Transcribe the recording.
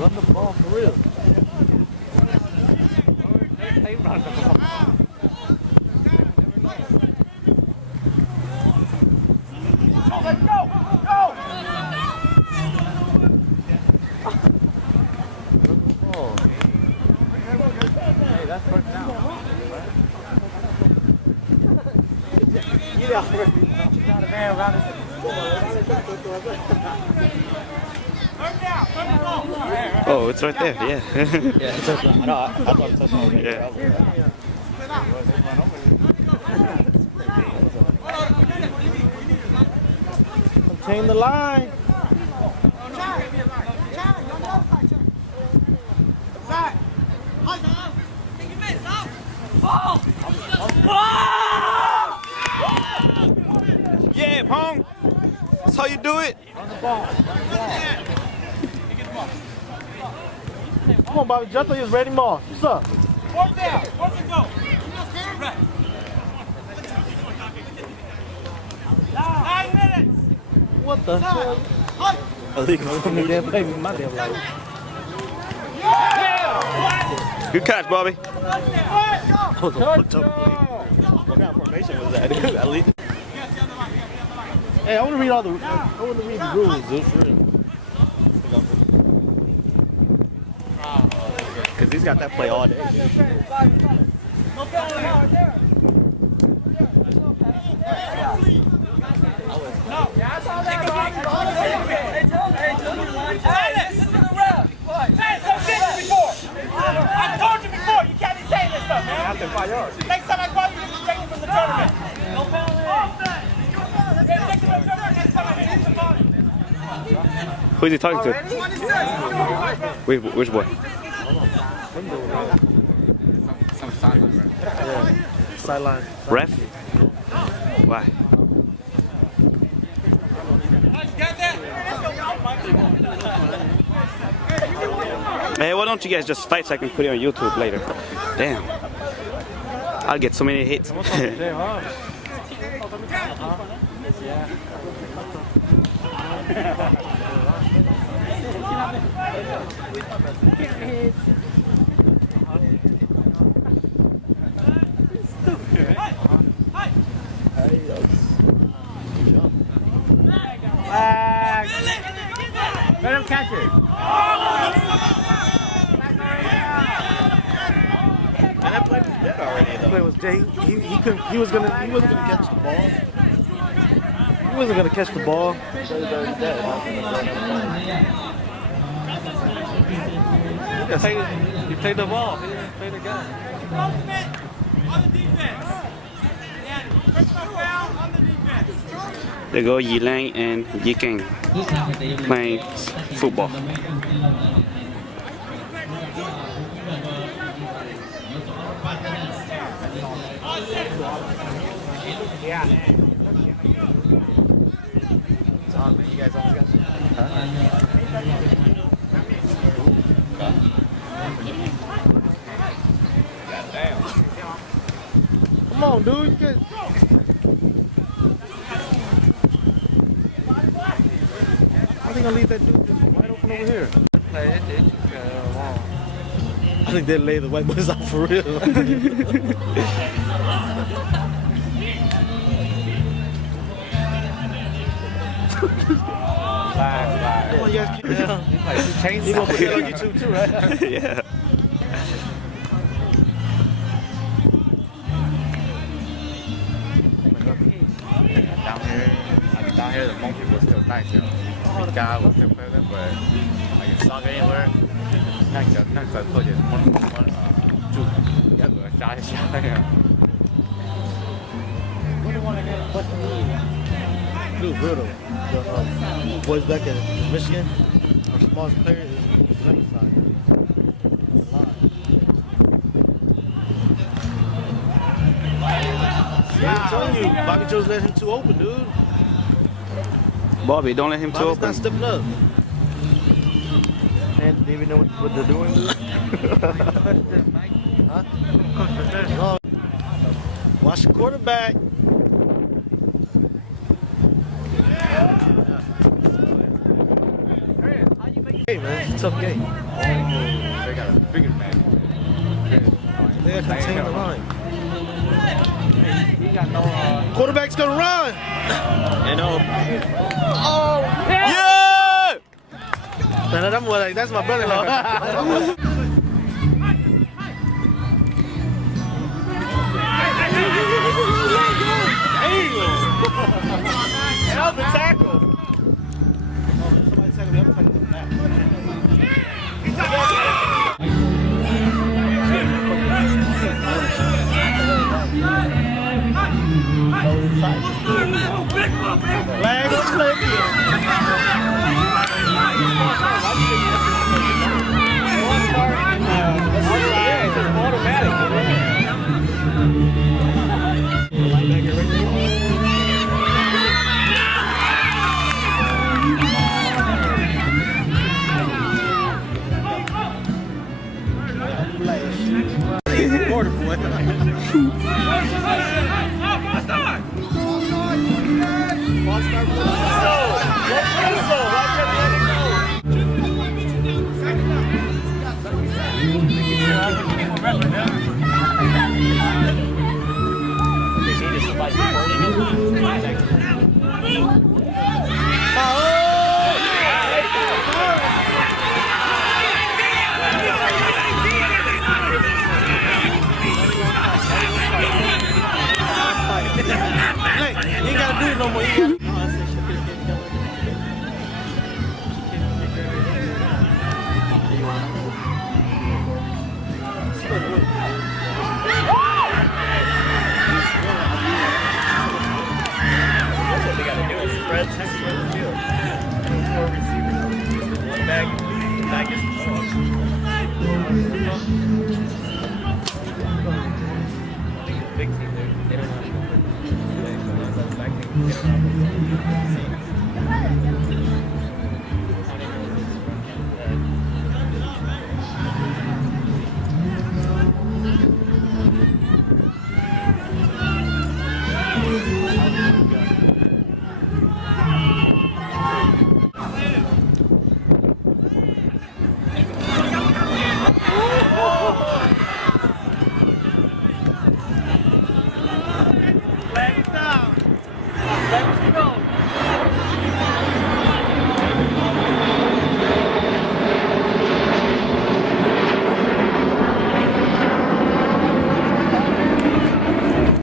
Run the ball for real. Let's go! Go! Oh. Hey, that's first down. Get out there. Got a man around us. Oh, it's right there. Yeah. Yeah, it's okay. No, I thought it was okay. Yeah. Contain the line. Yeah, Hmong. That's how you do it. On the ball. Come on, Bobby. Just thought you was ready, Moss. What's up? Fourth down. Fourth and go. 9 minutes. What the hell? Illegal. Damn baby, my damn life. Good catch, Bobby. What kind of formation was that? At least. Hey, I want to read all the. I want to read the rules, dude. For real. Cause he's got that play all day. No penalty. No. Yeah, I saw that. I told you before. You can't be saying this stuff, man. Next time I call you, you're taking from the tournament. No penalty. Who's he talking to? Wait, which boy? Some sideline, right? Yeah. Sideline. Ref? Why? Man, why don't you guys just fight so I can put it on YouTube later? Damn. I'll get so many hits. Let him catch it. And that play was dead already, though. Play was dead. He wasn't gonna catch the ball. He wasn't gonna catch the ball. He played the ball. He didn't play the guy. On the defense. Personal foul on the defense. There go Yi Lang and Yi Kang playing football. Yeah. It's on, man. You guys almost got Goddamn. Come on, dude. Get. I think I'll leave that dude just wide open over here. I think they lay the white boys out for real. Come on, you guys keep it down. You gonna put that on YouTube too, right? Yeah. Down here, the Hmong people are still nice, you know. The guy was still present, but like it's not anywhere. 那个做点什么就一个杀一下呀。Dude, real though. The boys back in Michigan, our smallest player is left side. I'm telling you, Bobby Joe's let him too open, dude. Bobby, don't let him too Bobby's open. not stepping up. Man, do you even know what they're doing, dude? Huh? No. Watch the quarterback. Hey man, it's a tough game. They got a bigger man. They got to contain the line. He got no. Quarterback's gonna run. You know. Oh, Yeah! man, that's my brother. That was a tackle. Flag on play. You ain't gotta do it no more. You gotta... What they gotta do is spread the field. Four receivers. One bag is the ball. I think it's a big team. They don't know how to go for it. They don't know how to